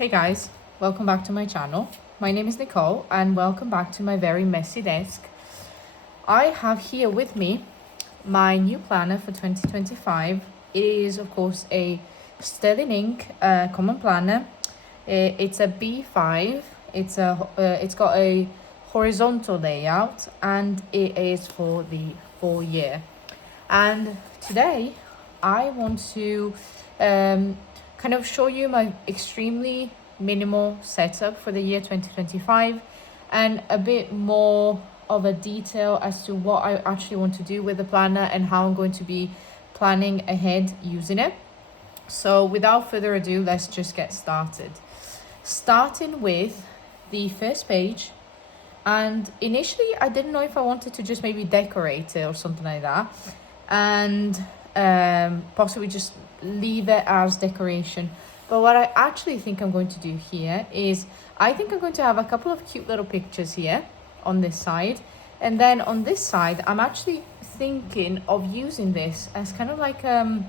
Hey guys, welcome back to my channel. My name is Nicole and welcome back to my very messy desk. I have here with me my new planner for 2025. It is of course a Sterling Ink common planner. It's a B5. It's got a horizontal layout and it is for the 4 year. And today I want to kind of show you my extremely minimal setup for the year 2025 and a bit more of a detail as to what I actually want to do with the planner and how I'm going to be planning ahead using it. So without further ado, let's just get started. Starting with the first page, and initially I didn't know if I wanted to just maybe decorate it or something like that, and possibly just leave it as decoration. But what I actually think I'm going to do here is I think I'm going to have a couple of cute little pictures here on this side, and then on this side I'm actually thinking of using this as kind of like a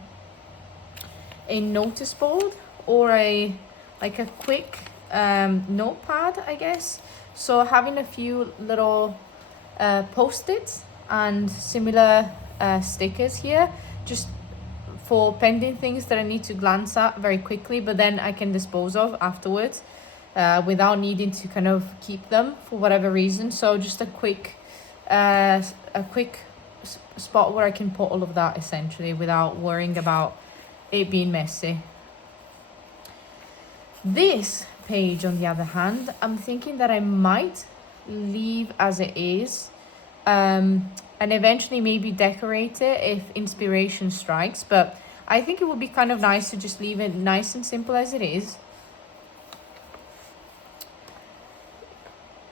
notice board or a quick notepad, I guess. So having a few little post-its and similar stickers here, just for pending things that I need to glance at very quickly, but then I can dispose of afterwards without needing to kind of keep them for whatever reason. So just a quick spot where I can put all of that essentially without worrying about it being messy. This page, on the other hand, I'm thinking that I might leave as it is, and eventually maybe decorate it if inspiration strikes. But I think it would be kind of nice to just leave it nice and simple as it is.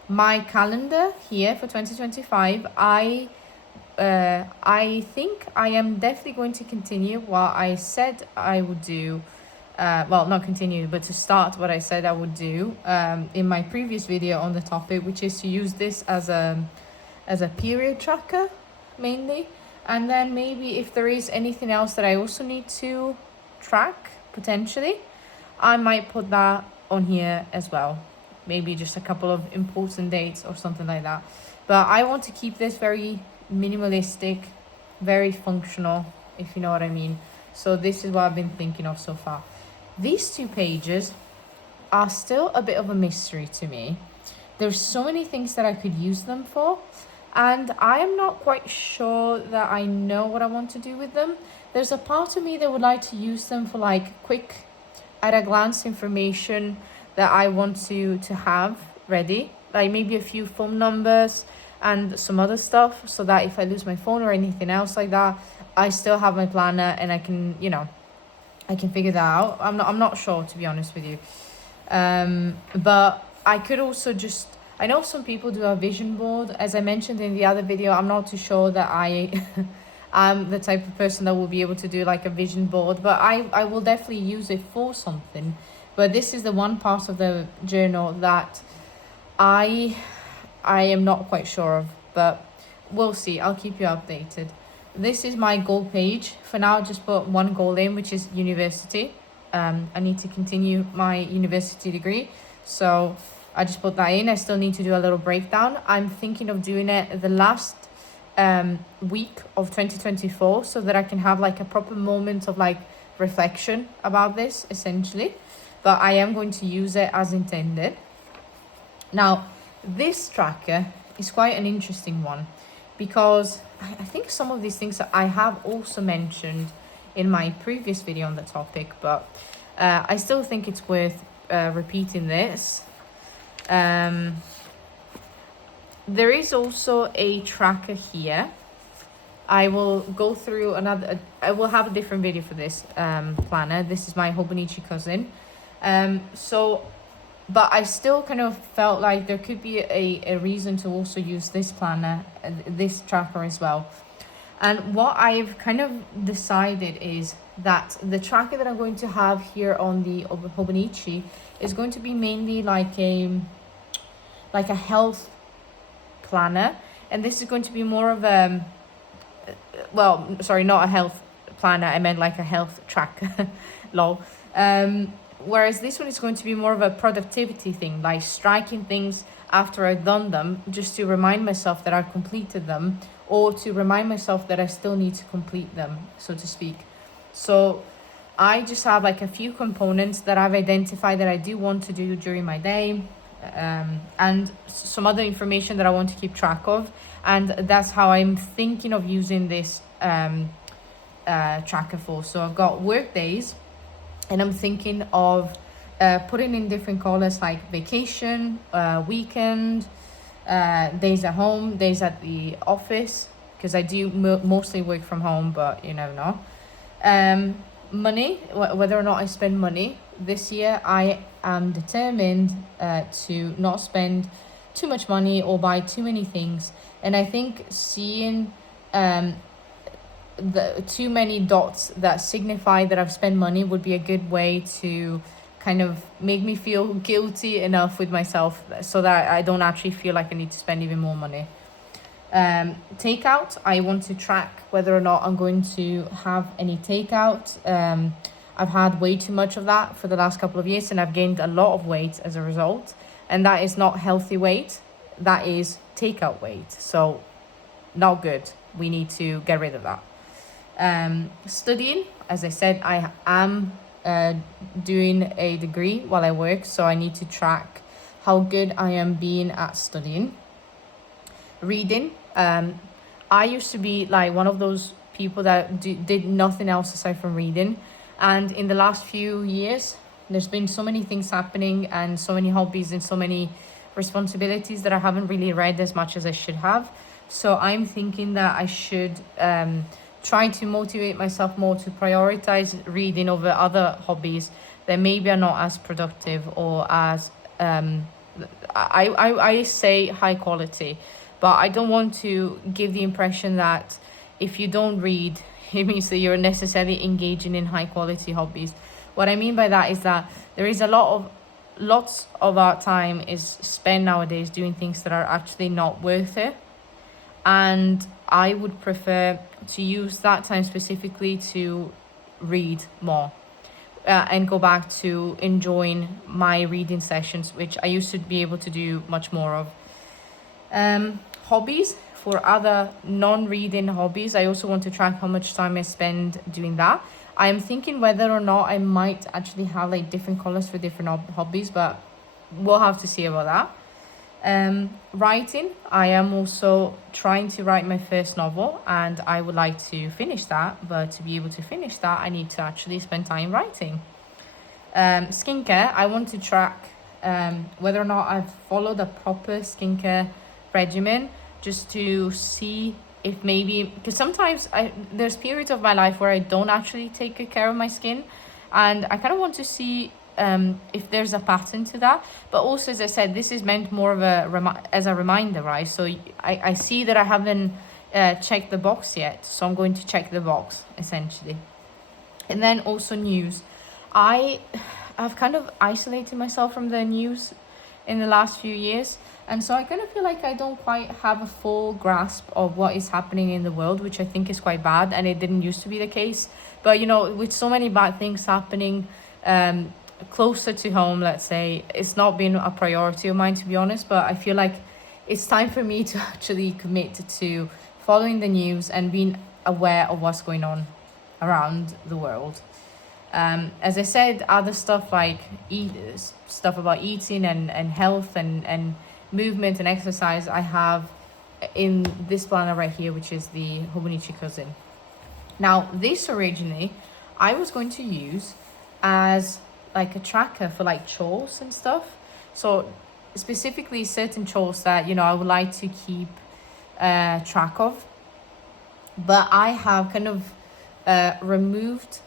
My calendar here for 2025, I think I am definitely going to continue what I said I would do. Well, not continue, but to start what I said I would do in my previous video on the topic, which is to use this as a period tracker mainly. And then maybe if there is anything else that I also need to track potentially, I might put that on here as well. Maybe just a couple of important dates or something like that. But I want to keep this very minimalistic, very functional, if you know what I mean. So this is what I've been thinking of so far. These two pages are still a bit of a mystery to me. There's so many things that I could use them for, and I am not quite sure that I know what I want to do with them. There's a part of me that would like to use them for like quick, at a glance information that I want to have ready, like maybe a few phone numbers and some other stuff, so that if I lose my phone or anything else like that, I still have my planner and I can, I can figure that out. I'm not sure, to be honest with you. But I could also just, I know some people do a vision board. As I mentioned in the other video, I'm not too sure that I'm the type of person that will be able to do like a vision board, but I will definitely use it for something. But this is the one part of the journal that I am not quite sure of, but we'll see. I'll keep you updated. This is my goal page. For now, I just put one goal in, which is university. I need to continue my university degree, so I just put that in. I still need to do a little breakdown. I'm thinking of doing it the last week of 2024, so that I can have like a proper moment of like reflection about this, essentially. But I am going to use it as intended. Now, this tracker is quite an interesting one, because I think some of these things that I have also mentioned in my previous video on the topic, but I still think it's worth repeating this. There is also a tracker here. I will go through I will have a different video for this planner. This is my Hobonichi cousin. But I still kind of felt like there could be a reason to also use this planner, this tracker as well. And what I've kind of decided is that the tracker that I'm going to have here on the Hobonichi is going to be mainly like a health planner. And this is going to be more of a, well, sorry, not a health planner. I meant like a health tracker, lol. whereas this one is going to be more of a productivity thing, like striking things after I've done them, just to remind myself that I've completed them, or to remind myself that I still need to complete them, so to speak. So I just have like a few components that I've identified that I do want to do during my day, and some other information that I want to keep track of. And that's how I'm thinking of using this tracker for. So I've got work days, and I'm thinking of putting in different colors like vacation, weekend, days at home, days at the office, because I do mostly work from home, but you never know. Money, whether or not I spend money. This year I am determined to not spend too much money or buy too many things. And I think seeing the too many dots that signify that I've spent money would be a good way to kind of make me feel guilty enough with myself, so that I don't actually feel like I need to spend even more money. Takeout, I want to track whether or not I'm going to have any takeout. I've had way too much of that for the last couple of years, and I've gained a lot of weight as a result. And that is not healthy weight, that is takeout weight. So not good. We need to get rid of that. Studying, as I said, I am doing a degree while I work, so I need to track how good I am being at studying. Reading, I used to be like one of those people that did nothing else aside from reading, and in the last few years there's been so many things happening and so many hobbies and so many responsibilities that I haven't really read as much as I should have. So I'm thinking that I should try to motivate myself more to prioritize reading over other hobbies that maybe are not as productive or as I say high quality, but I don't want to give the impression that if you don't read, it means that you're necessarily engaging in high quality hobbies. What I mean by that is that there is lots of our time is spent nowadays doing things that are actually not worth it. And I would prefer to use that time specifically to read more, and go back to enjoying my reading sessions, which I used to be able to do much more of. Hobbies, for other non-reading hobbies, I also want to track how much time I spend doing that. I am thinking whether or not I might actually have like different colors for different hobbies, but we'll have to see about that. Writing, I am also trying to write my first novel, and I would like to finish that, but to be able to finish that I need to actually spend time writing. Skincare, I want to track whether or not I've followed a proper skincare regimen, just to see if maybe, because sometimes there's periods of my life where I don't actually take good care of my skin, and I kind of want to see if there's a pattern to that. But also, as I said, this is meant more of as a reminder, right? So I see that I haven't checked the box yet, so I'm going to check the box essentially. And then also news. I've kind of isolated myself from the news in the last few years, and so I kind of feel like I don't quite have a full grasp of what is happening in the world, which I think is quite bad, and it didn't used to be the case. But you know, with so many bad things happening closer to home, let's say, it's not been a priority of mine, to be honest. But I feel like it's time for me to actually commit to following the news and being aware of what's going on around the world. As I said, other stuff like stuff about eating and health and movement and exercise, I have in this planner right here, which is the Hobonichi Cousin. Now, this originally I was going to use as like a tracker for like chores and stuff. So specifically certain chores that, you know, I would like to keep track of. But I have kind of removed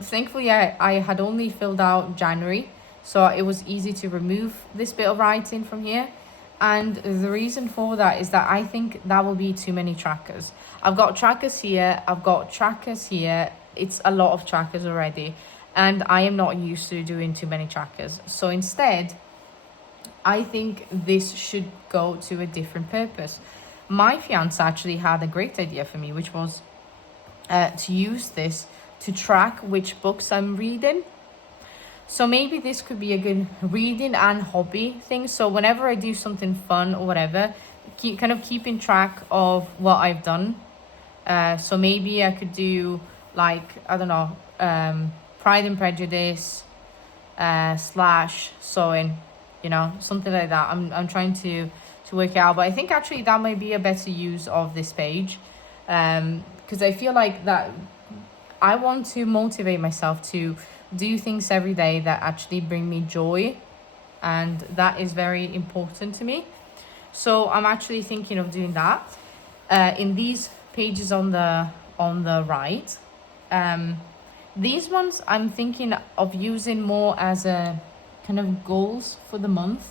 thankfully I had only filled out January, so it was easy to remove this bit of writing from here. And the reason for that is that I think that will be too many trackers. I've got trackers here, I've got trackers here. It's a lot of trackers already, and I am not used to doing too many trackers. So instead, I think this should go to a different purpose. My fiance actually had a great idea for me, which was to use this to track which books I'm reading. So maybe this could be a good reading and hobby thing. So whenever I do something fun or whatever, keeping track of what I've done. So maybe I could do like, I don't know, Pride and Prejudice slash sewing, you know, something like that. I'm trying to work it out, but I think actually that might be a better use of this page, because I feel like that I want to motivate myself to do things every day that actually bring me joy, and that is very important to me. So I'm actually thinking of doing that in these pages on the right. These ones I'm thinking of using more as a kind of goals for the month,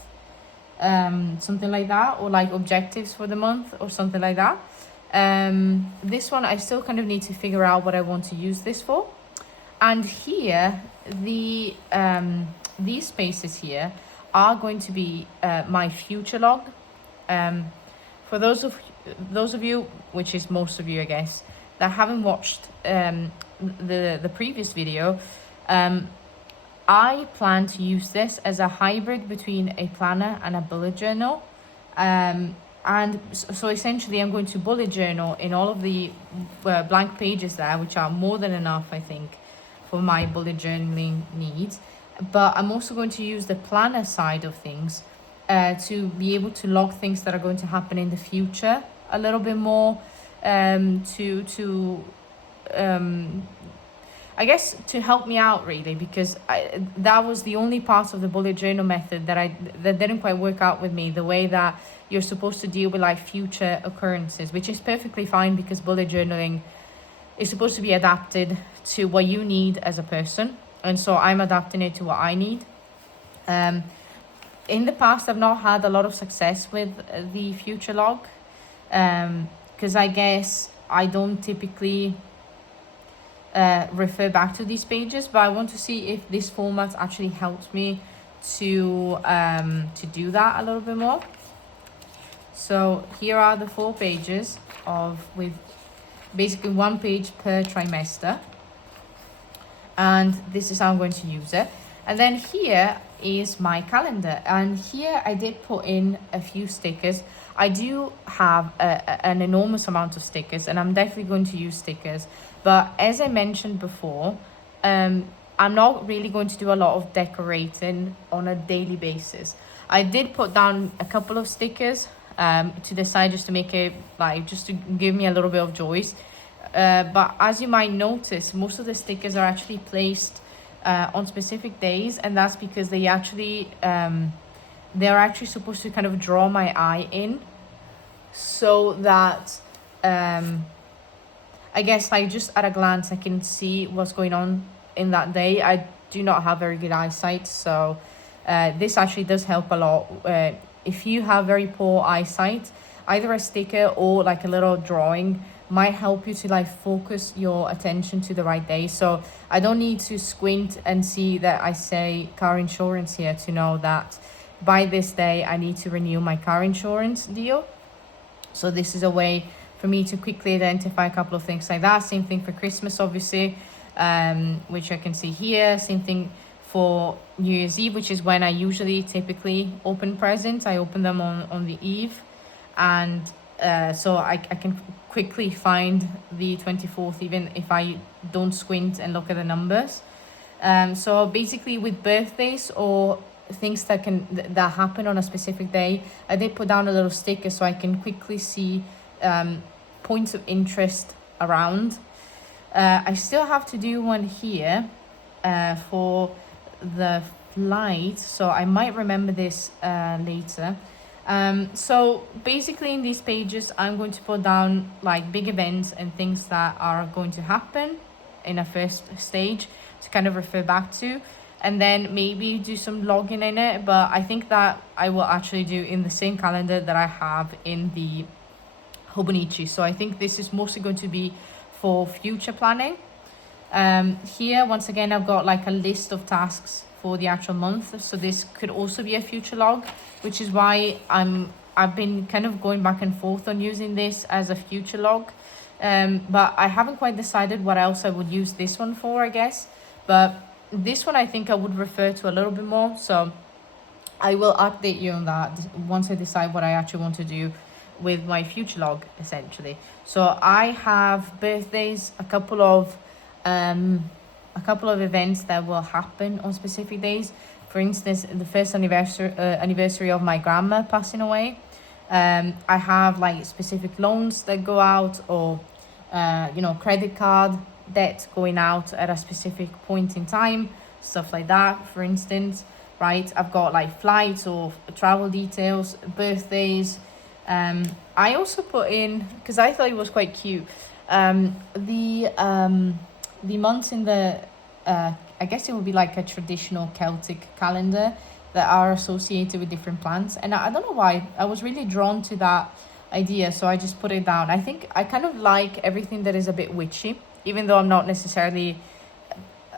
something like that, or like objectives for the month or something like that. This one I still kind of need to figure out what I want to use this for. And here, these spaces here are going to be my future log. For those of you, which is most of you, I guess, that haven't watched the previous video, I plan to use this as a hybrid between a planner and a bullet journal. And so essentially I'm going to bullet journal in all of the blank pages there, which are more than enough, I think, for my bullet journaling needs. But I'm also going to use the planner side of things to be able to log things that are going to happen in the future a little bit more, I guess to help me out really, because that was the only part of the bullet journal method that didn't quite work out with me, the way that you're supposed to deal with like future occurrences, which is perfectly fine because bullet journaling is supposed to be adapted to what you need as a person, and so I'm adapting it to what I need. In the past, I've not had a lot of success with the future log, because I guess I don't typically refer back to these pages, but I want to see if this format actually helps me to do that a little bit more. So here are the 4 pages with basically 1 page per trimester, and this is how I'm going to use it. And then here is my calendar, and here I did put in a few stickers. I do have an enormous amount of stickers, and I'm definitely going to use stickers, but as I mentioned before, I'm not really going to do a lot of decorating on a daily basis. I did put down a couple of stickers to the side just to make it just to give me a little bit of joy, but as you might notice, most of the stickers are actually placed on specific days, and that's because they're actually supposed to kind of draw my eye in, so that I guess like just at a glance I can see what's going on in that day. I do not have very good eyesight, so this actually does help a lot. If you have very poor eyesight, either a sticker or like a little drawing might help you to like focus your attention to the right day. So I don't need to squint and see that I say car insurance here to know that by this day I need to renew my car insurance deal. So this is a way for me to quickly identify a couple of things like that. Same thing for Christmas, obviously, which I can see here. Same thing for New Year's Eve, which is when I typically open presents. I open them on the eve, and so I can quickly find the 24th even if I don't squint and look at the numbers. So basically with birthdays or things that happen on a specific day, I did put down a little sticker so I can quickly see points of interest around. I still have to do one here for the flight, so I might remember this later. So basically in these pages I'm going to put down like big events and things that are going to happen in a first stage to kind of refer back to, and then maybe do some logging in it. But I think that I will actually do in the same calendar that I have in the Hobonichi. So I think this is mostly going to be for future planning. Here once again I've got like a list of tasks for the actual month, so this could also be a future log, which is why I've been kind of going back and forth on using this as a future log, But I haven't quite decided what else I would use this one for, I guess. But this one I think I would refer to a little bit more. So I will update you on that once I decide what I actually want to do with my future log, essentially. So I have birthdays, a couple of events that will happen on specific days. For instance, the first anniversary of my grandma passing away. I have like specific loans that go out, or credit card debt going out at a specific point in time, stuff like that. For instance, right? I've got like flights or travel details, birthdays. I also put in, because I thought it was quite cute, the months in the I guess it would be like a traditional Celtic calendar that are associated with different plants. And I don't know why, I was really drawn to that idea, so I just put it down. I think I kind of like everything that is a bit witchy, even though I'm not necessarily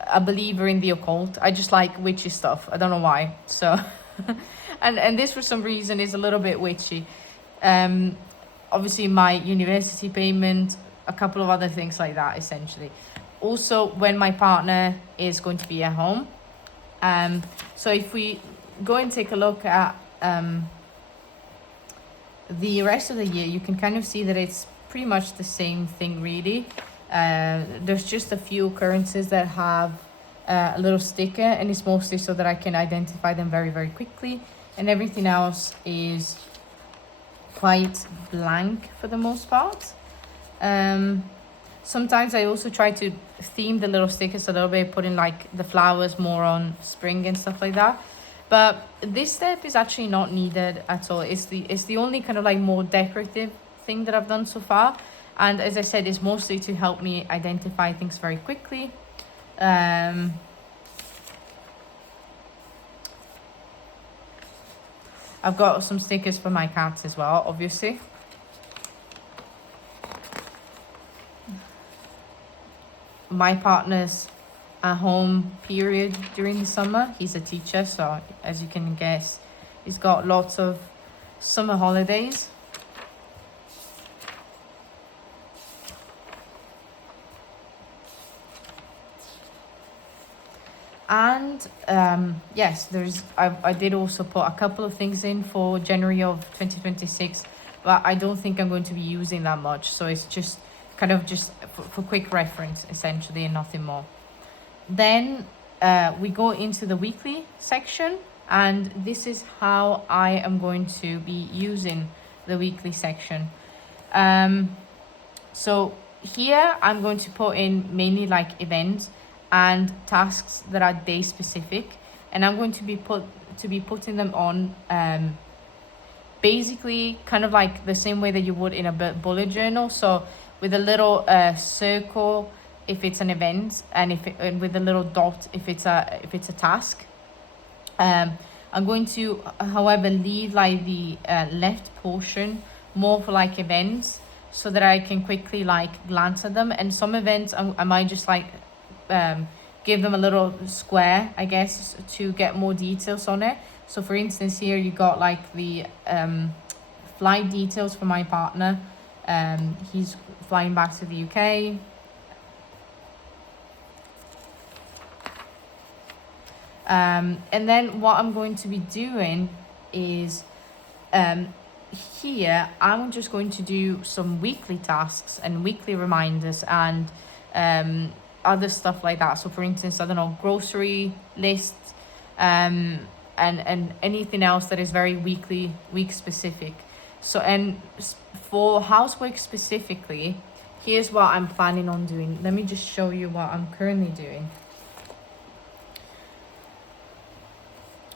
a believer in the occult. I just like witchy stuff. I don't know why. So and this for some reason is a little bit witchy. Obviously my university payment, a couple of other things like that, essentially. Also, when my partner is going to be at home. So if we go and take a look at the rest of the year, you can kind of see that it's pretty much the same thing, really. There's just a few occurrences that have a little sticker, and it's mostly so that I can identify them very, very quickly. And everything else is quite blank for the most part. Sometimes I also try to theme the little stickers a little bit, putting like the flowers more on spring and stuff like that. But this step is actually not needed at all. It's the only kind of like more decorative thing that I've done so far. And as I said, it's mostly to help me identify things very quickly. I've got some stickers for my cats as well, obviously. My partner's at home period during the summer. He's a teacher, so as you can guess, he's got lots of summer holidays. And yes, I did also put a couple of things in for January of 2026, but I don't think I'm going to be using that much. So it's just kind of just for quick reference, essentially, and nothing more. Then we go into the weekly section, and this is how I am going to be using the weekly section. So here I'm going to put in mainly like events and tasks that are day specific, and I'm going to be putting them on basically kind of like the same way that you would in a bullet journal. So with a little circle if it's an event, and with a little dot if it's a task. I'm going to, however, leave like the left portion more for like events, so that I can quickly like glance at them. And some events I might just like give them a little square, I guess, to get more details on it. So for instance, here you got like the flight details for my partner. He's flying back to the UK. And then what I'm going to be doing is here I'm just going to do some weekly tasks and weekly reminders and other stuff like that. So for instance, I don't know, grocery lists, and anything else that is very week specific. So, and for housework specifically, here's what I'm planning on doing. Let me just show you what I'm currently doing.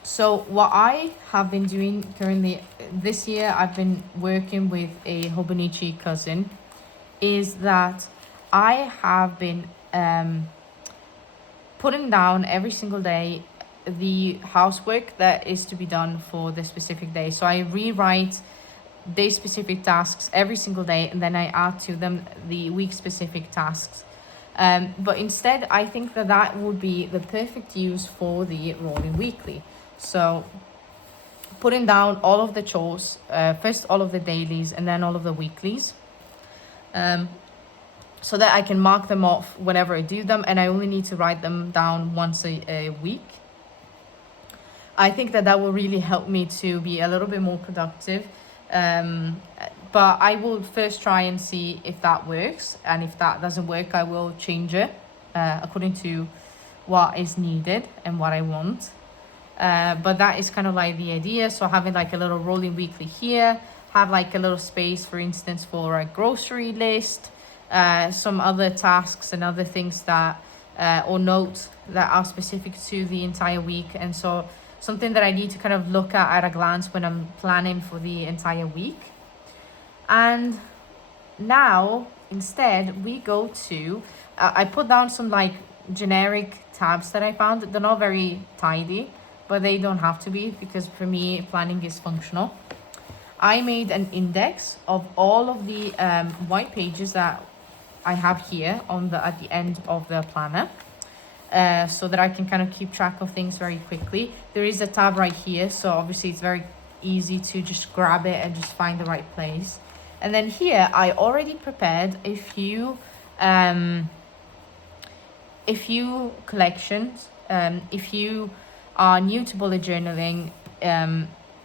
So what I have been doing currently this year, I've been working with a Hobonichi cousin, is that I have been putting down every single day the housework that is to be done for the specific day. So I rewrite day specific tasks every single day, and then I add to them the week specific tasks. But instead, I think that would be the perfect use for the rolling weekly. So putting down all of the chores, first all of the dailies and then all of the weeklies. so that I can mark them off whenever I do them, and I only need to write them down once a week. I think that will really help me to be a little bit more productive. But I will first try and see if that works, and if that doesn't work, I will change it according to what is needed and what I want. But that is kind of like the idea. So having like a little rolling weekly here, have like a little space, for instance, for a grocery list, some other tasks and other things that or notes that are specific to the entire week. And so something that I need to kind of look at a glance when I'm planning for the entire week. And now instead we go to, I put down some like generic tabs that I found. They're not very tidy, but they don't have to be, because for me planning is functional. I made an index of all of the white pages that I have here at the end of the planner, so that I can kind of keep track of things very quickly. There is a tab right here, so obviously it's very easy to just grab it and just find the right place. And then here I already prepared a few collections. If you are new to bullet journaling,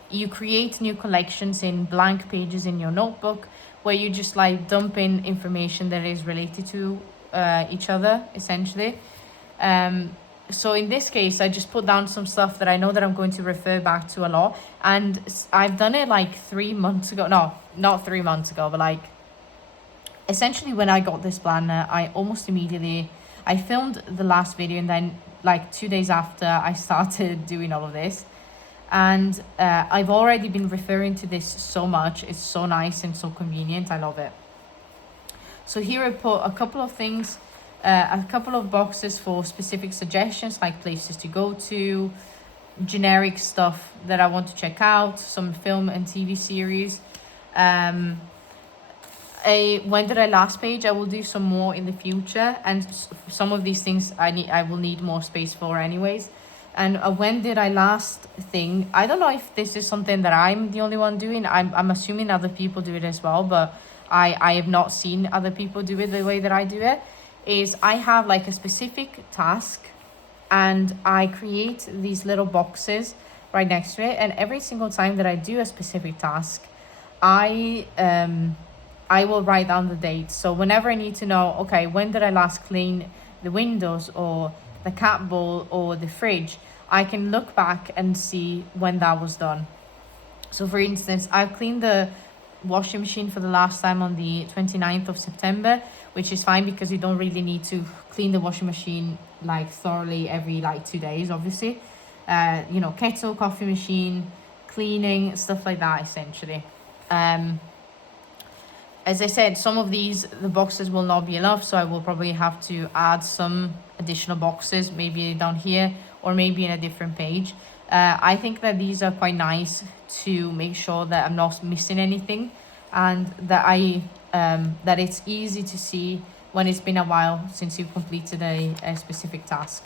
you create new collections in blank pages in your notebook, where you just like dump in information that is related to each other, essentially. So in this case, I just put down some stuff that I know that I'm going to refer back to a lot. And I've done it like 3 months ago. No, not 3 months ago, but like essentially when I got this planner, I almost immediately, I filmed the last video, and then like 2 days after I started doing all of this. And I've already been referring to this so much. It's so nice and so convenient. I love it. So here I put a couple of things, a couple of boxes for specific suggestions, like places to go to, generic stuff that I want to check out, some film and TV series. A when did I last page, I will do some more in the future, and some of these things I will need more space for anyways. And when did I last thing, I don't know if this is something that I'm the only one doing. I'm assuming other people do it as well, but I have not seen other people do it the way that I do it. Is I have like a specific task, and I create these little boxes right next to it, and every single time that I do a specific task, I will write down the date. So whenever I need to know, okay, when did I last clean the windows or the cat bowl or the fridge, I can look back and see when that was done. So for instance, I've cleaned the washing machine for the last time on the 29th of September, which is fine because you don't really need to clean the washing machine like thoroughly every like 2 days, obviously. Kettle, coffee machine, cleaning, stuff like that, essentially. As I said, some of the boxes will not be enough, so I will probably have to add some additional boxes, maybe down here or maybe in a different page. I think that these are quite nice to make sure that I'm not missing anything, and that that it's easy to see when it's been a while since you've completed a specific task.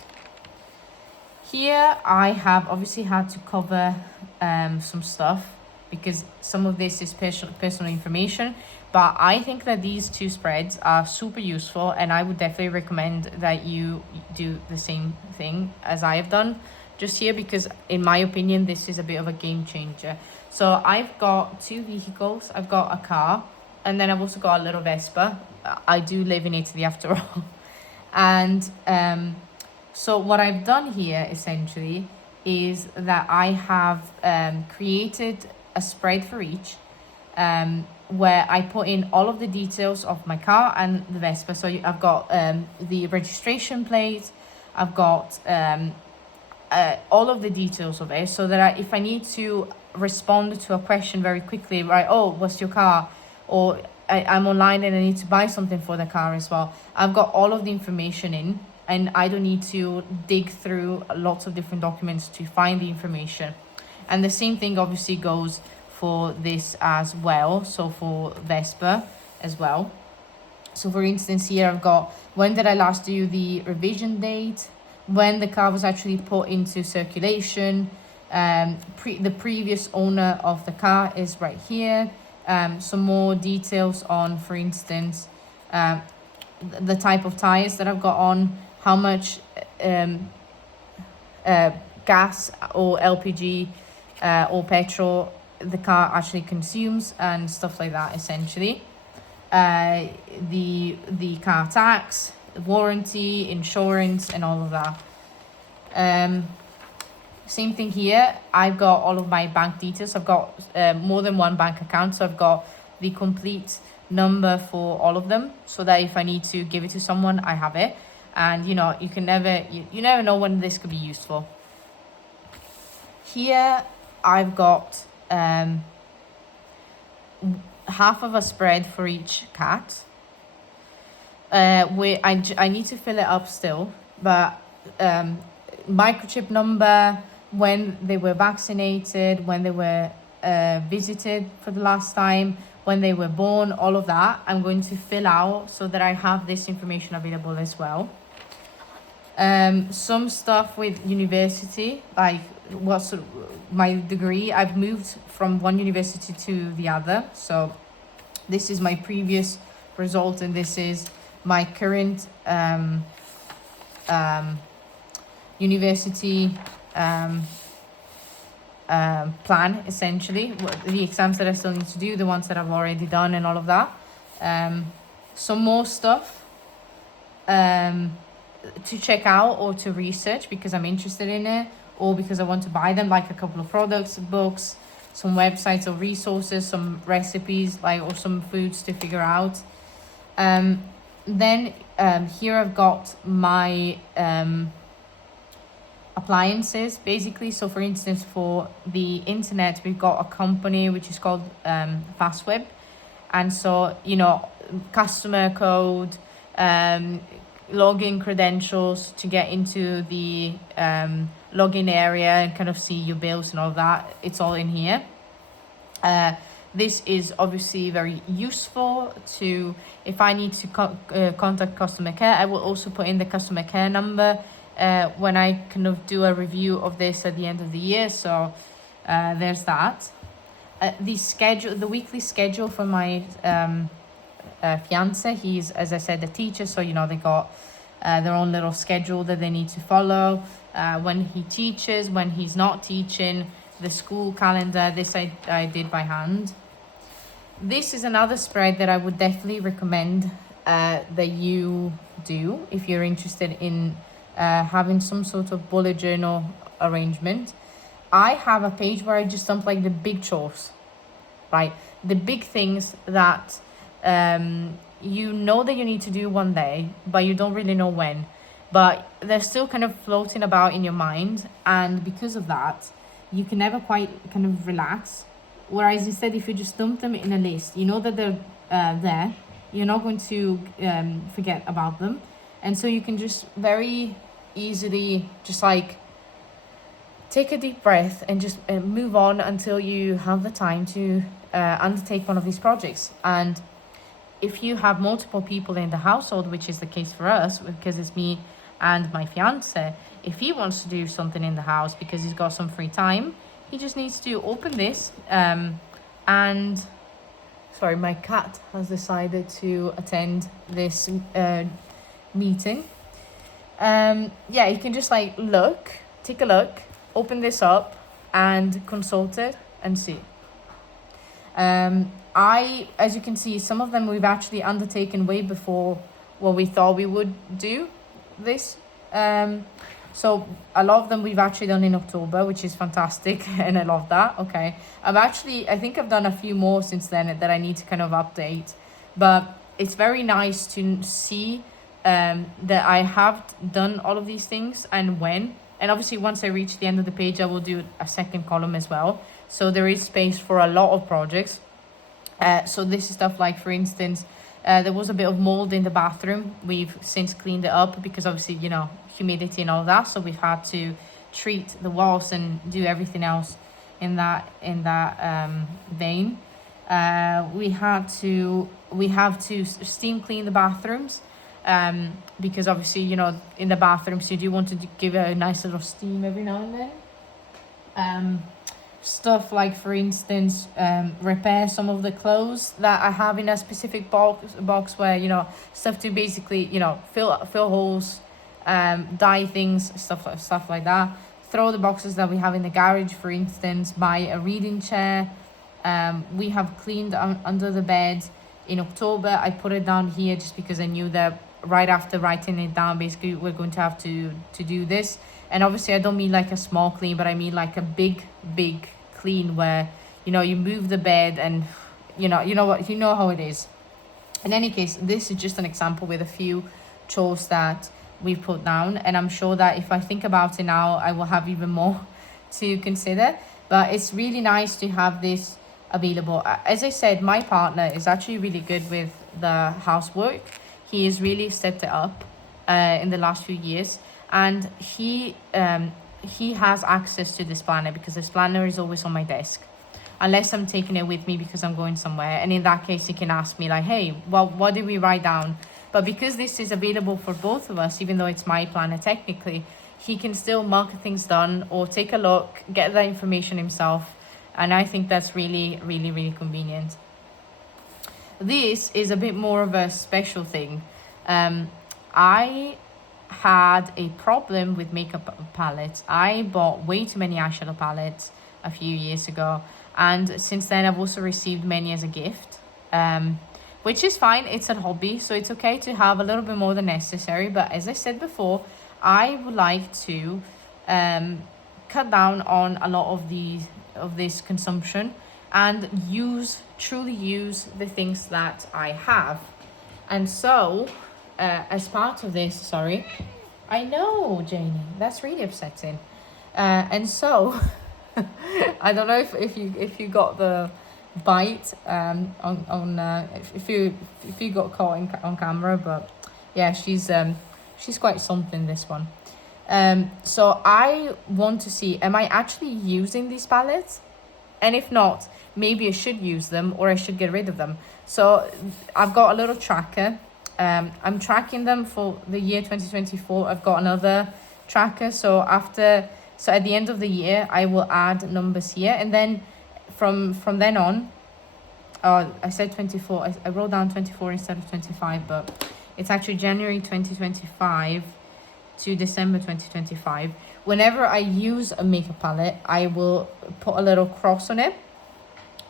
Here I have obviously had to cover some stuff, because some of this is personal information, but I think that these two spreads are super useful, and I would definitely recommend that you do the same thing as I have done just here, because in my opinion this is a bit of a game changer. So I've got 2 vehicles. I've got a car, and then I've also got a little Vespa. I do live in Italy after all. And so what I've done here essentially is that I have created a spread for each, where I put in all of the details of my car and the Vespa. So I've got the registration plate, I've got all of the details of it, so that if I need to respond to a question very quickly, right, oh, what's your car, or I'm online and I need to buy something for the car as well, I've got all of the information in, and I don't need to dig through lots of different documents to find the information. And the same thing obviously goes for this as well, so for Vespa as well. So for instance, here I've got when did I last do the revision date, when the car was actually put into circulation, the previous owner of the car is right here. Some more details on, for instance, the type of tires that I've got on, how much gas or LPG or petrol the car actually consumes and stuff like that, essentially. The car tax, warranty, insurance, and all of that. Same thing here. I've got all of my bank details. I've got more than one bank account, so I've got the complete number for all of them, so that if I need to give it to someone, I have it. And you know, you never know when this could be useful. Here I've got half of a spread for each cat. I need to fill it up still, but microchip number, when they were vaccinated, when they were visited for the last time, when they were born, all of that I'm going to fill out so that I have this information available as well. Some stuff with university, like my degree. I've moved from one university to the other, so this is my previous result and this is my current university plan, essentially. The exams that I still need to do, the ones that I've already done, and all of that. Some more stuff to check out or to research because I'm interested in it, or because I want to buy them, like a couple of products, books, some websites or resources, some recipes, like, or some foods to figure out. Then here I've got my appliances, basically. So for instance, for the internet, we've got a company which is called Fastweb, and so, you know, customer code, login credentials to get into the login area and kind of see your bills and all that, it's all in here. This is obviously very useful to, if I need to contact customer care, I will also put in the customer care number when I kind of do a review of this at the end of the year. So there's that. The weekly schedule for my fiance, he's, as I said, a teacher, so you know, they got their own little schedule that they need to follow. When he teaches, when he's not teaching, the school calendar, this I did by hand. This is another spread that I would definitely recommend that you do if you're interested in having some sort of bullet journal arrangement. I have a page where I just dump like the big chores, right? The big things that you know that you need to do one day, but you don't really know when. But they're still kind of floating about in your mind. And because of that, you can never quite kind of relax. Whereas instead, if you just dump them in a list, you know that they're there. You're not going to forget about them. And so you can just very easily just like take a deep breath and just move on until you have the time to undertake one of these projects. And if you have multiple people in the household, which is the case for us, because it's me and my fiance, if he wants to do something in the house because he's got some free time, he just needs to open this and sorry, my cat has decided to attend this meeting. Yeah, you can just like take a look, open this up and consult it and see. As you can see, some of them we've actually undertaken way before what we thought we would do this. So a lot of them we've actually done in October, which is fantastic, and I love that. Okay, I think I've done a few more since then that I need to kind of update, but it's very nice to see that I have done all of these things and when. And obviously once I reach the end of the page, I will do a second column as well. So there is space for a lot of projects. So this is stuff like, for instance, there was a bit of mold in the bathroom. We've since cleaned it up because obviously, you know, humidity and all that. So we've had to treat the walls and do everything else in that vein. We have to steam clean the bathrooms because obviously, you know, in the bathrooms you do want to give it a nice little steam every now and then. stuff like, for instance, repair some of the clothes that I have in a specific box where, stuff to basically, fill holes, dye things, stuff like that. Throw the boxes that we have in the garage, for instance, buy a reading chair. We have cleaned under the bed in October. I put it down here just because I knew that right after writing it down, basically we're going to have to do this. And obviously I don't mean like a small clean, but I mean like a big clean where, you move the bed and you know how it is. In any case, this is just an example with a few chores that we've put down, and I'm sure that if I think about it now, I will have even more to consider. But it's really nice to have this available. As I said, my partner is actually really good with the housework. He has really stepped it up in the last few years, and he has access to this planner because this planner is always on my desk, unless I'm taking it with me because I'm going somewhere. And in that case, he can ask me like, hey, well, what did we write down? But because this is available for both of us, even though it's my planner technically, he can still mark things done or take a look, get that information himself. And I think that's really, really, really convenient. This is a bit more of a special thing. I had a problem with makeup palettes. I bought way too many eyeshadow palettes a few years ago. And since then, I've also received many as a gift, which is fine. It's a hobby, so it's okay to have a little bit more than necessary. But as I said before, I would like to cut down on a lot of this consumption and truly use the things that I have. And so, as part of this, sorry, I know, Janie, that's really upsetting. And so, I don't know if you got the bite if you got caught on camera, but yeah, she's quite something, this one. So I want to see, am I actually using these palettes? And if not, maybe I should use them or I should get rid of them. So I've got a little tracker. I'm tracking them for the year 2024. I've got another tracker. So at the end of the year, I will add numbers here. And then from then on, I said 24. I wrote down 24 instead of 25, but it's actually January 2025 to December 2025. Whenever I use a makeup palette, I will put a little cross on it.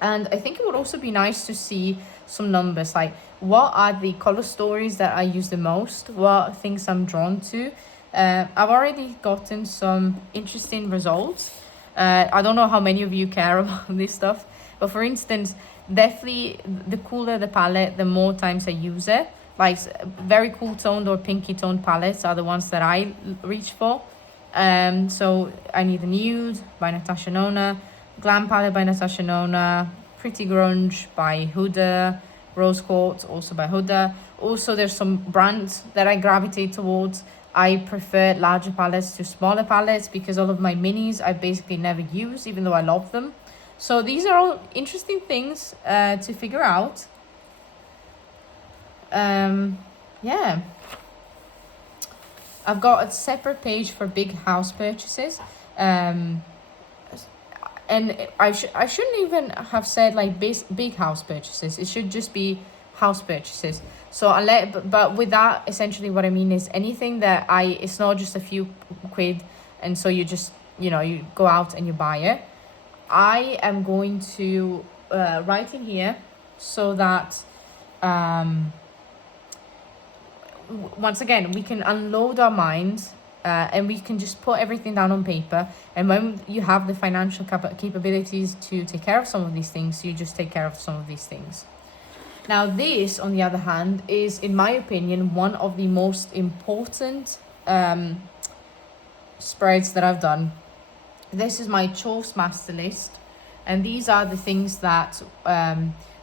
And I think it would also be nice to see some numbers, like what are the color stories that I use the most, what things I'm drawn to. I've already gotten some interesting results. I don't know how many of you care about this stuff, but for instance, definitely the cooler the palette, the more times I use it. Like very cool toned or pinky toned palettes are the ones that I reach for. So I Need a Nude by Natasha Nona, Glam Palette by Natasha Nona, Pretty Grunge by Huda, Rose Quartz also by Huda. Also, there's some brands that I gravitate towards. I prefer larger palettes to smaller palettes because all of my minis I basically never use, even though I love them. So these are all interesting things to figure out. Yeah. I've got a separate page for big house purchases. And I shouldn't even have said like big house purchases. It should just be house purchases. So but with that, essentially what I mean is anything that it's not just a few quid, and so you just you go out and you buy it. I am going to write in here so that once again we can unload our minds. And we can just put everything down on paper. And when you have the financial capabilities to take care of some of these things, you just take care of some of these things. Now, this, on the other hand, is, in my opinion, one of the most important spreads that I've done. This is my chores master list. And these are the things that,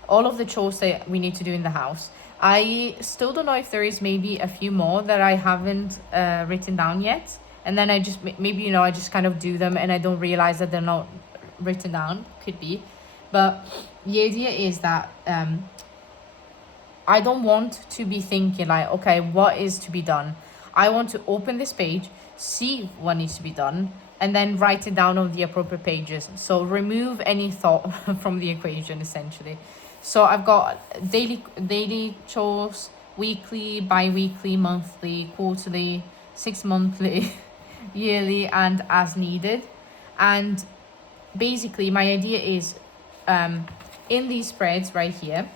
all of the chores that we need to do in the house. I still don't know if there is maybe a few more that I haven't written down yet. And then I just, maybe, I just kind of do them and I don't realize that they're not written down. Could be. But the idea is that I don't want to be thinking like, okay, what is to be done? I want to open this page, see what needs to be done, and then write it down on the appropriate pages. So remove any thought from the equation, essentially. So I've got daily chores, weekly, bi-weekly, monthly, quarterly, 6 monthly, yearly, and as needed. And basically my idea is, in these spreads right here,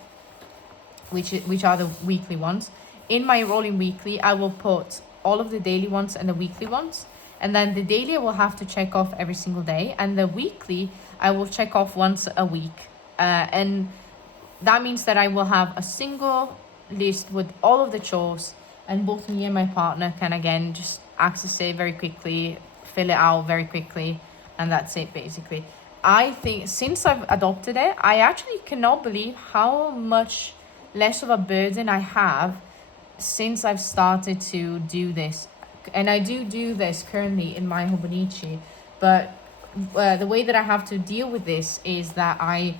which are the weekly ones, in my rolling weekly I will put all of the daily ones and the weekly ones, and then the daily I will have to check off every single day, and the weekly I will check off once a week. And that means that I will have a single list with all of the chores, and both me and my partner can again just access it very quickly, fill it out very quickly, and that's it basically. I think since I've adopted it, I actually cannot believe how much less of a burden I have since I've started to do this. And I do this currently in my Hobonichi, but the way that I have to deal with this is that I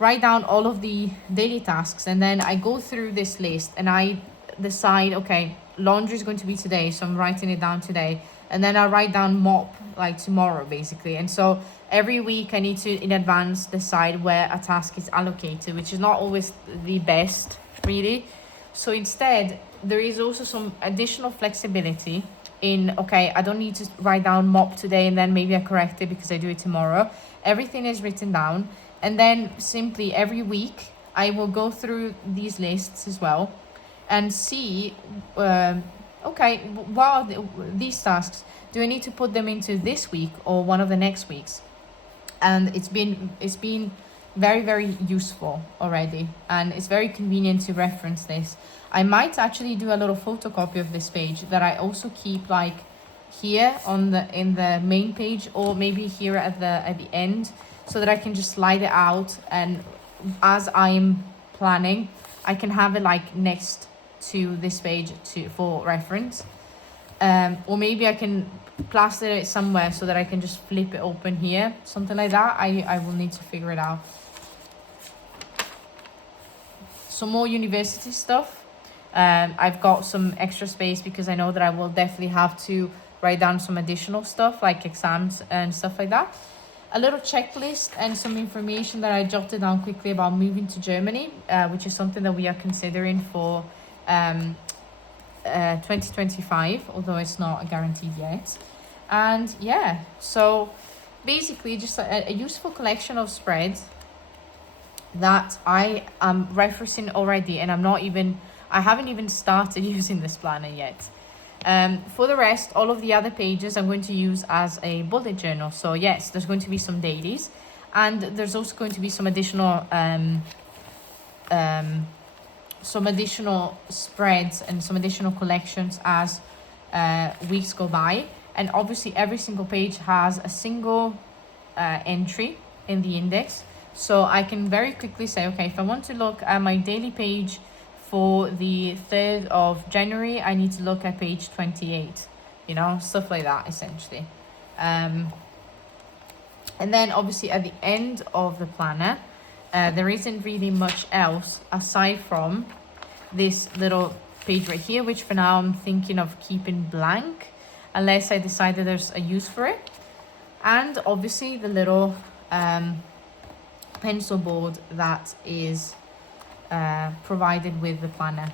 write down all of the daily tasks, and then I go through this list and I decide, okay, laundry is going to be today, so I'm writing it down today, and then I write down mop like tomorrow basically. And so every week I need to in advance decide where a task is allocated, which is not always the best really. So instead there is also some additional flexibility in, okay, I don't need to write down mop today and then maybe I correct it because I do it tomorrow. Everything is written down, and then simply every week I will go through these lists as well and see, okay, what are these tasks? Do I need to put them into this week or one of the next weeks? And it's been very, very useful already, and it's very convenient to reference this. I might actually do a little photocopy of this page that I also keep like here on in the main page, or maybe here at the end, so that I can just slide it out, and as I'm planning I can have it like next to this page for reference. Or maybe I can plaster it somewhere so that I can just flip it open here, something like that. I will need to figure it out. Some more university stuff. I've got some extra space because I know that I will definitely have to write down some additional stuff like exams and stuff like that. A little checklist and some information that I jotted down quickly about moving to Germany, which is something that we are considering for 2025, although it's not guaranteed yet. And yeah, so basically just a useful collection of spreads that I am referencing already, and I haven't even started using this planner yet. For the rest, all of the other pages I'm going to use as a bullet journal. So yes, there's going to be some dailies, and there's also going to be some additional spreads and some additional collections as weeks go by. And obviously every single page has a single entry in the index, so I can very quickly say, okay, if I want to look at my daily page for the 3rd of January, I need to look at page 28, stuff like that essentially. And then obviously at the end of the planner, there isn't really much else aside from this little page right here, which for now I'm thinking of keeping blank unless I decide that there's a use for it. And obviously the little pencil board that is provided with the planner.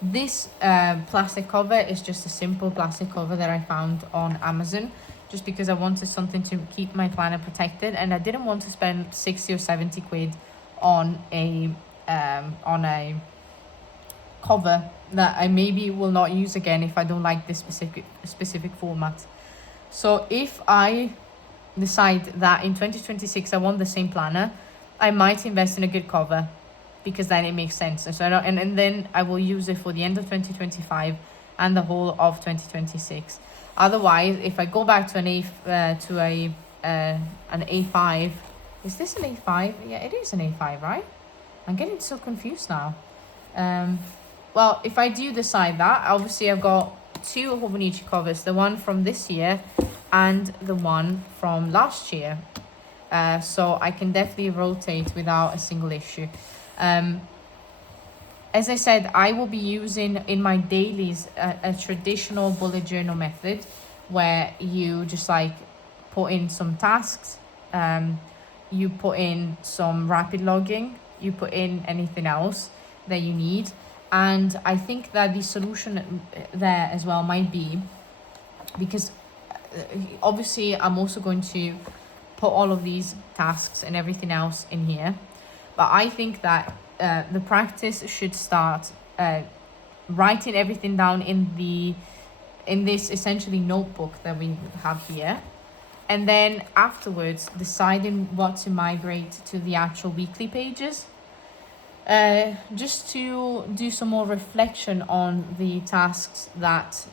This plastic cover is just a simple plastic cover that I found on Amazon, just because I wanted something to keep my planner protected, and I didn't want to spend 60 or 70 quid on a cover that I maybe will not use again if I don't like this specific format. So if I decide that in 2026 I want the same planner, I might invest in a good cover, because then it makes sense. And so and then I will use it for the end of 2025 and the whole of 2026. Otherwise, if I go back to an A5, is this an A5? Yeah, it is an A5, right? I'm getting so confused now. Well, if I do decide that, obviously I've got two Hobonichi covers, the one from this year and the one from last year. So I can definitely rotate without a single issue. as I said, I will be using in my dailies a traditional bullet journal method where you just like put in some tasks, you put in some rapid logging, you put in anything else that you need. And I think that the solution there as well might be, because obviously I'm also going to put all of these tasks and everything else in here, but I think that the practice should start writing everything down in this essentially notebook that we have here, and then afterwards deciding what to migrate to the actual weekly pages, just to do some more reflection on the tasks that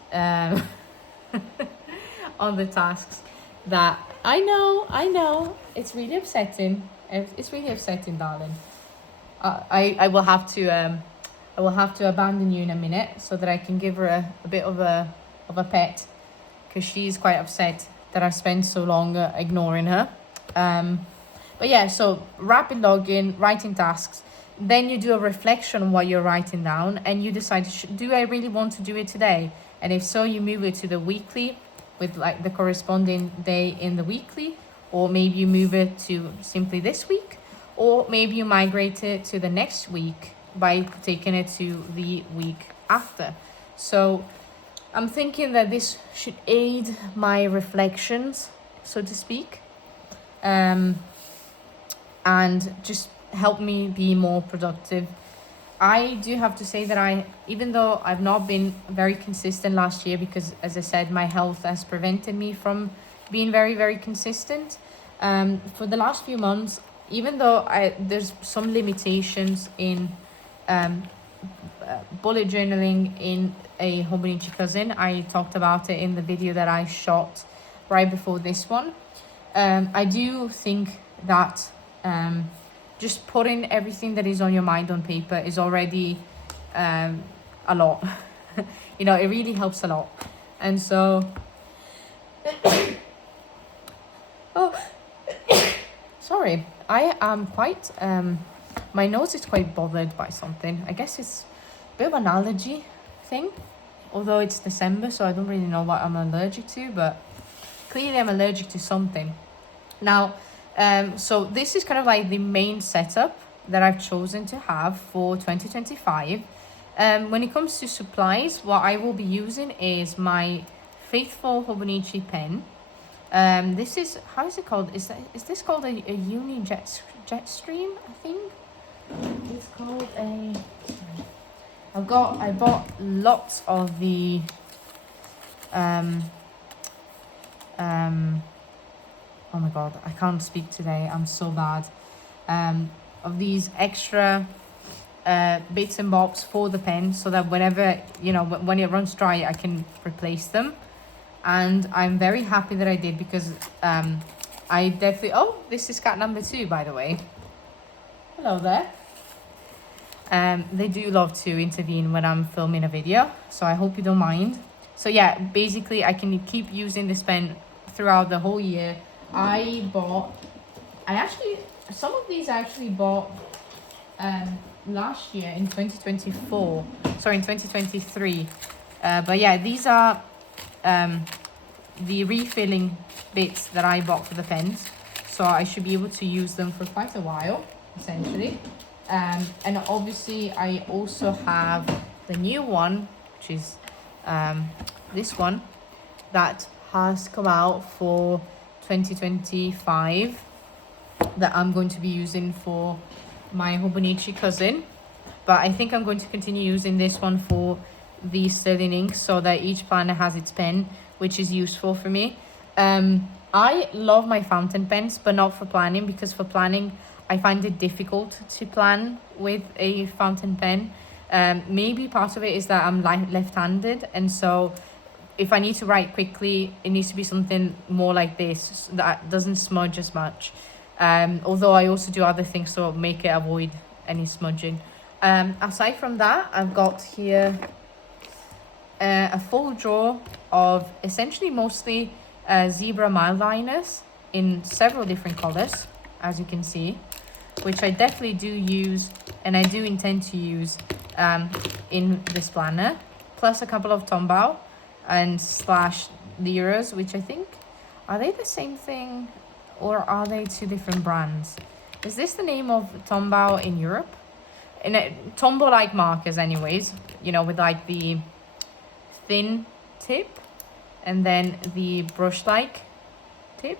on the tasks that I know it's really upsetting. It's really upsetting, darling. I will have to abandon you in a minute so that I can give her a bit of a pet, because she's quite upset that I spent so long ignoring her. But yeah, so rapid login, writing tasks, then you do a reflection on what you're writing down, and you decide, do I really want to do it today? And if so, you move it to the weekly with like the corresponding day in the weekly, or maybe you move it to simply this week, or maybe you migrate it to the next week by taking it to the week after. So I'm thinking that this should aid my reflections, so to speak, and just help me be more productive. I do have to say that even though I've not been very consistent last year, because as I said, my health has prevented me from being very, very consistent, for the last few months, even though there's some limitations in bullet journaling in a Hobonichi cousin. I talked about it in the video that I shot right before this one. I do think that just putting everything that is on your mind on paper is already a lot. You know, it really helps a lot. And so oh sorry, I am quite my nose is quite bothered by something. I guess it's a bit of an allergy thing, although it's December, so I don't really know what I'm allergic to, but clearly I'm allergic to something. Now, so this is kind of like the main setup that I've chosen to have for 2025. When it comes to supplies, what I will be using is my faithful Hobonichi pen. This is, how is it called? Is this called a Uni Jetstream, I think? It's called a... I bought lots of the oh my god, I can't speak today, I'm so bad. Of these extra bits and bobs for the pen, so that whenever, you know, when it runs dry, I can replace them. And I'm very happy that I did, because I definitely... Oh, this is cat number 2, by the way. Hello there. They do love to intervene when I'm filming a video, so I hope you don't mind. So yeah, basically I can keep using this pen throughout the whole year. Some of these I actually bought last year in 2024, sorry, in 2023. But yeah, these are the refilling bits that I bought for the pens, so I should be able to use them for quite a while, essentially. And obviously I also have the new one, which is this one that has come out for 2025, that I'm going to be using for my Hobonichi cousin. But I think I'm going to continue using this one for the Sterling ink, so that each planner has its pen, which is useful for me. I love my fountain pens, but not for planning, because for planning I find it difficult to plan with a fountain pen. Maybe part of it is that I'm left-handed, and so if I need to write quickly, it needs to be something more like this, that doesn't smudge as much. Although I also do other things to make it avoid any smudging. Aside from that, I've got here a full drawer of essentially mostly zebra mild liners in several different colors, as you can see, which I definitely do use, and I do intend to use in this planner, plus a couple of Tombao and slash liras, which I think, are they the same thing or are they two different brands? Is this the name of Tombao in Europe? In Tombow like markers anyways, you know, with like the thin tip and then the brush like tip.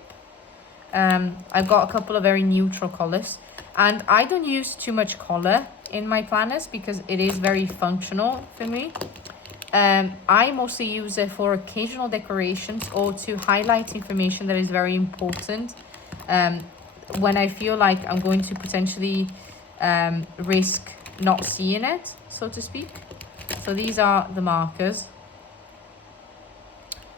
I've got a couple of very neutral colors, and I don't use too much color in my planners because it is very functional for me. I mostly use it for occasional decorations or to highlight information that is very important when I feel like I'm going to potentially risk not seeing it, so to speak. So these are the markers.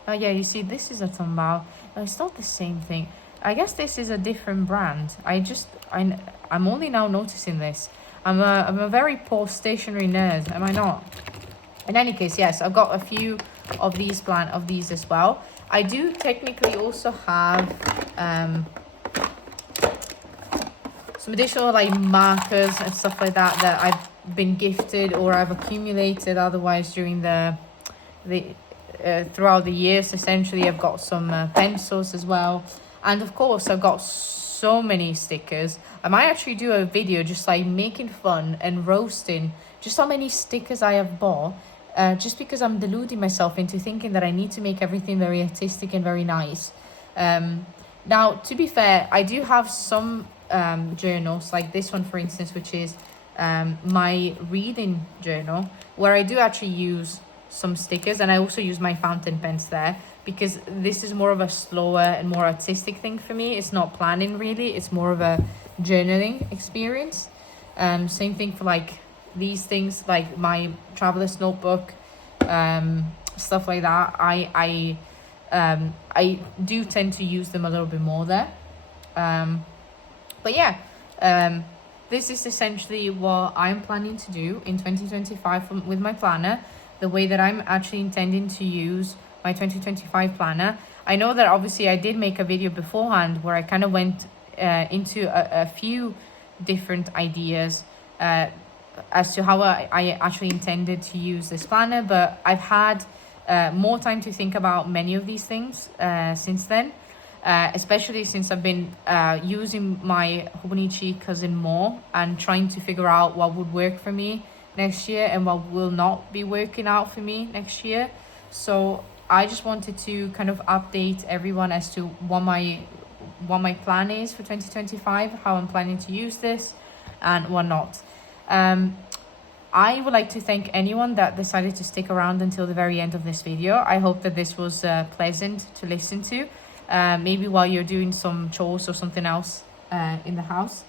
Oh yeah, you see, this is a Tombao. No, it's not the same thing. I guess this is a different brand. I'm only now noticing this. I'm a very poor stationery nerd, am I not? In any case, yes, I've got a few of these as well. I do technically also have some additional like markers and stuff like that that I've been gifted or I've accumulated otherwise during the throughout the years. Essentially, I've got some pencils as well, and of course I've got so many stickers. I might actually do a video just like making fun and roasting just how many stickers I have bought, just because I'm deluding myself into thinking that I need to make everything very artistic and very nice. Now, to be fair, I do have some journals like this one, for instance, which is my reading journal, where I do actually use some stickers, and I also use my fountain pens there because this is more of a slower and more artistic thing for me. It's not planning really, it's more of a journaling experience. Same thing for like these things, like my traveler's notebook, stuff like that. I do tend to use them a little bit more there. But yeah, this is essentially what I'm planning to do in 2025 with my planner, the way that I'm actually intending to use my 2025 planner. I know that obviously I did make a video beforehand where I kind of went into a few different ideas as to how I actually intended to use this planner, but I've had more time to think about many of these things since then, especially since I've been using my Hobonichi cousin more and trying to figure out what would work for me next year and what will not be working out for me next year. So I just wanted to kind of update everyone as to what my plan is for 2025, how I'm planning to use this and whatnot. I would like to thank anyone that decided to stick around until the very end of this video. I hope that this was pleasant to listen to, maybe while you're doing some chores or something else in the house.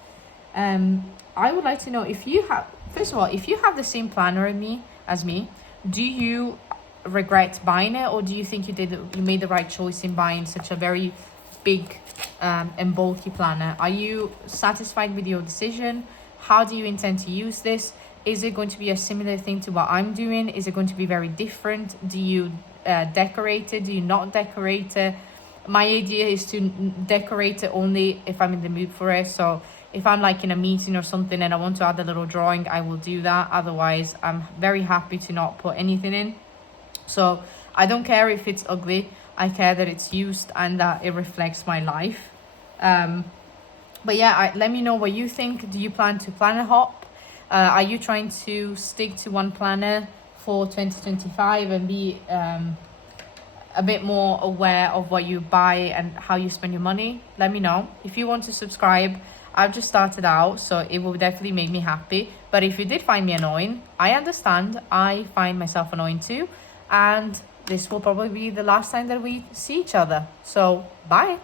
I would like to know if you have, first of all, if you have the same planner as me, do you regret buying it, or do you think you made the right choice in buying such a very big and bulky planner? Are you satisfied with your decision? How do you intend to use this? Is it going to be a similar thing to what I'm doing? Is it going to be very different? Do you decorate it? Do you not decorate it? My idea is to decorate it only if I'm in the mood for it. So if I'm like in a meeting or something and I want to add a little drawing, I will do that. Otherwise, I'm very happy to not put anything in. So I don't care if it's ugly. I care that it's used and that it reflects my life. But yeah, let me know what you think. Do you plan to planner hop? Are you trying to stick to one planner for 2025 and be a bit more aware of what you buy and how you spend your money? Let me know. If you want to subscribe, I've just started out, so it will definitely make me happy. But if you did find me annoying, I understand. I find myself annoying too. And this will probably be the last time that we see each other. So, bye.